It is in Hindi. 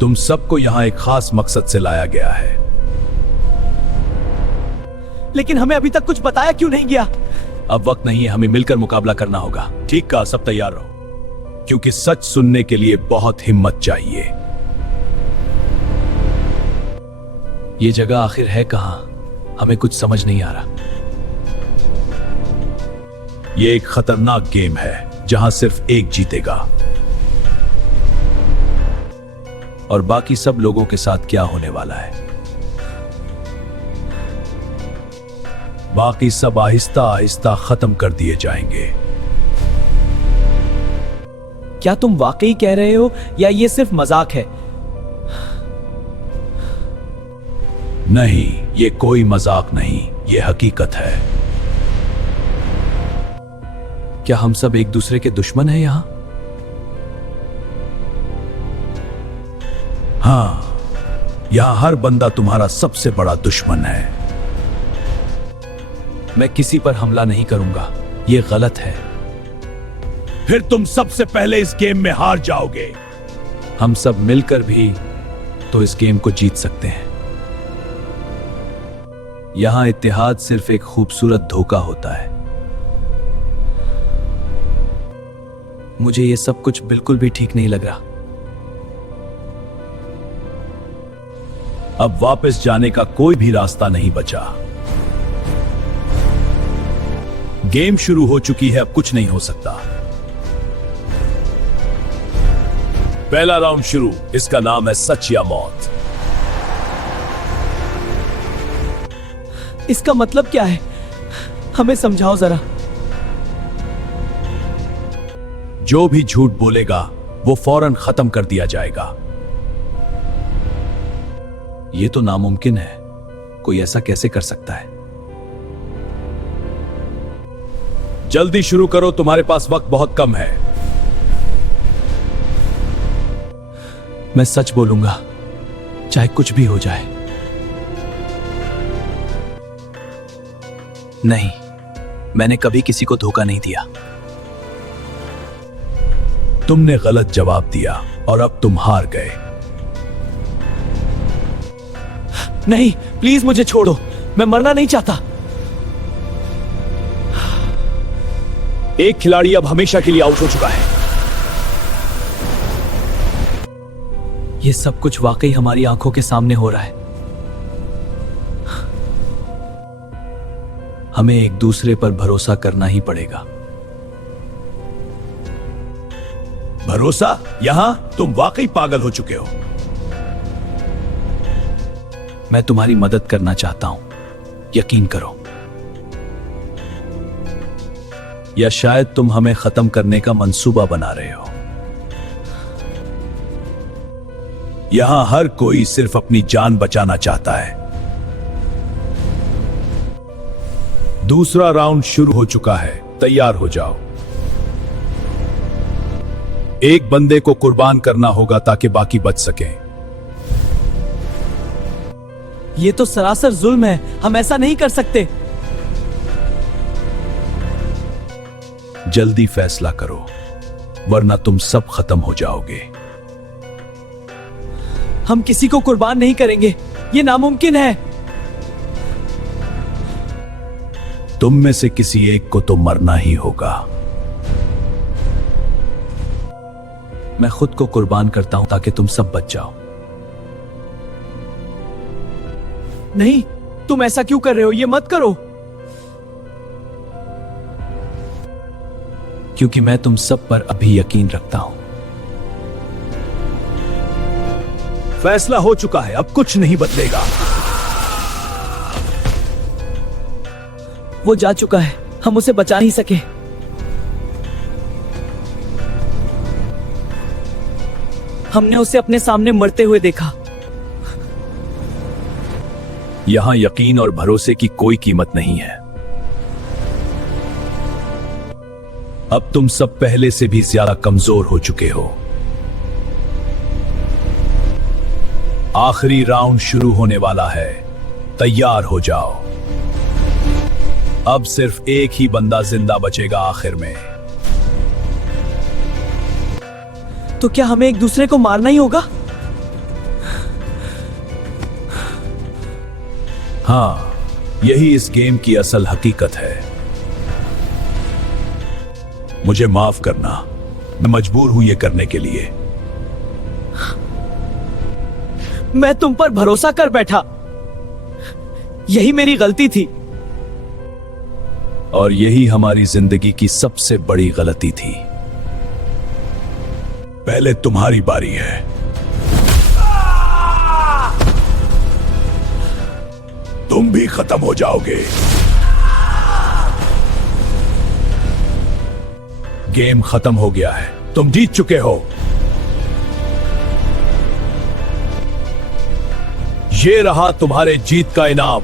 तुम सबको यहां एक खास मकसद से लाया गया है। लेकिन हमें अभी तक कुछ बताया क्यों नहीं गया? अब वक्त नहीं है, हमें मिलकर मुकाबला करना होगा। ठीक कहा, सब तैयार रहो, क्योंकि सच सुनने के लिए बहुत हिम्मत चाहिए। ये जगह आखिर है कहां? हमें कुछ समझ नहीं आ रहा। ये एक खतरनाक गेम है जहां सिर्फ एक जीतेगा, और बाकी सब लोगों के साथ क्या होने वाला है? बाकी सब आहिस्ता आहिस्ता खत्म कर दिए जाएंगे। क्या तुम वाकई कह रहे हो या ये सिर्फ मजाक है? नहीं, ये कोई मजाक नहीं, ये हकीकत है। क्या हम सब एक दूसरे के दुश्मन हैं यहां? हाँ, यहां हर बंदा तुम्हारा सबसे बड़ा दुश्मन है। मैं किसी पर हमला नहीं करूंगा, ये गलत है। फिर तुम सबसे पहले इस गेम में हार जाओगे। हम सब मिलकर भी तो इस गेम को जीत सकते हैं। यहां इत्तेहाद सिर्फ एक खूबसूरत धोखा होता है। मुझे ये सब कुछ बिल्कुल भी ठीक नहीं लग रहा। अब वापस जाने का कोई भी रास्ता नहीं बचा। गेम शुरू हो चुकी है, अब कुछ नहीं हो सकता। पहला राउंड शुरू, इसका नाम है सच या मौत। इसका मतलब क्या है? हमें समझाओ जरा। जो भी झूठ बोलेगा वो फौरन खत्म कर दिया जाएगा। ये तो नामुमकिन है, कोई ऐसा कैसे कर सकता है? जल्दी शुरू करो, तुम्हारे पास वक्त बहुत कम है। मैं सच बोलूंगा, चाहे कुछ भी हो जाए। नहीं, मैंने कभी किसी को धोखा नहीं दिया। तुमने गलत जवाब दिया और अब तुम हार गए। नहीं, प्लीज मुझे छोड़ो, मैं मरना नहीं चाहता। एक खिलाड़ी अब हमेशा के लिए आउट हो चुका है। ये सब कुछ वाकई हमारी आंखों के सामने हो रहा है। हमें एक दूसरे पर भरोसा करना ही पड़ेगा। भरोसा? यहां तुम वाकई पागल हो चुके हो। मैं तुम्हारी मदद करना चाहता हूं, यकीन करो। या शायद तुम हमें खत्म करने का मंसूबा बना रहे हो। यहां हर कोई सिर्फ अपनी जान बचाना चाहता है। दूसरा राउंड शुरू हो चुका है, तैयार हो जाओ। एक बंदे को कुर्बान करना होगा ताकि बाकी बच सकें। ये तो सरासर जुल्म है, हम ऐसा नहीं कर सकते। जल्दी फैसला करो, वरना तुम सब खत्म हो जाओगे। हम किसी को कुर्बान नहीं करेंगे, ये नामुमकिन है। तुम में से किसी एक को तो मरना ही होगा। मैं खुद को कुर्बान करता हूं ताकि तुम सब बच जाओ। नहीं, तुम ऐसा क्यों कर रहे हो? ये मत करो। क्योंकि मैं तुम सब पर अभी यकीन रखता हूं। फैसला हो चुका है, अब कुछ नहीं बदलेगा। वो जा चुका है, हम उसे बचा नहीं सके। हमने उसे अपने सामने मरते हुए देखा। यहां यकीन और भरोसे की कोई कीमत नहीं है। अब तुम सब पहले से भी ज्यादा कमजोर हो चुके हो। आखिरी राउंड शुरू होने वाला है, तैयार हो जाओ। अब सिर्फ एक ही बंदा जिंदा बचेगा आखिर में। तो क्या हमें एक दूसरे को मारना ही होगा? हाँ, यही इस गेम की असल हकीकत है। मुझे माफ करना, मैं मजबूर हूं ये करने के लिए। मैं तुम पर भरोसा कर बैठा, यही मेरी गलती थी। और यही हमारी जिंदगी की सबसे बड़ी गलती थी। पहले तुम्हारी बारी है। तुम भी खत्म हो जाओगे। गेम खत्म हो गया है, तुम जीत चुके हो। ये रहा तुम्हारे जीत का इनाम।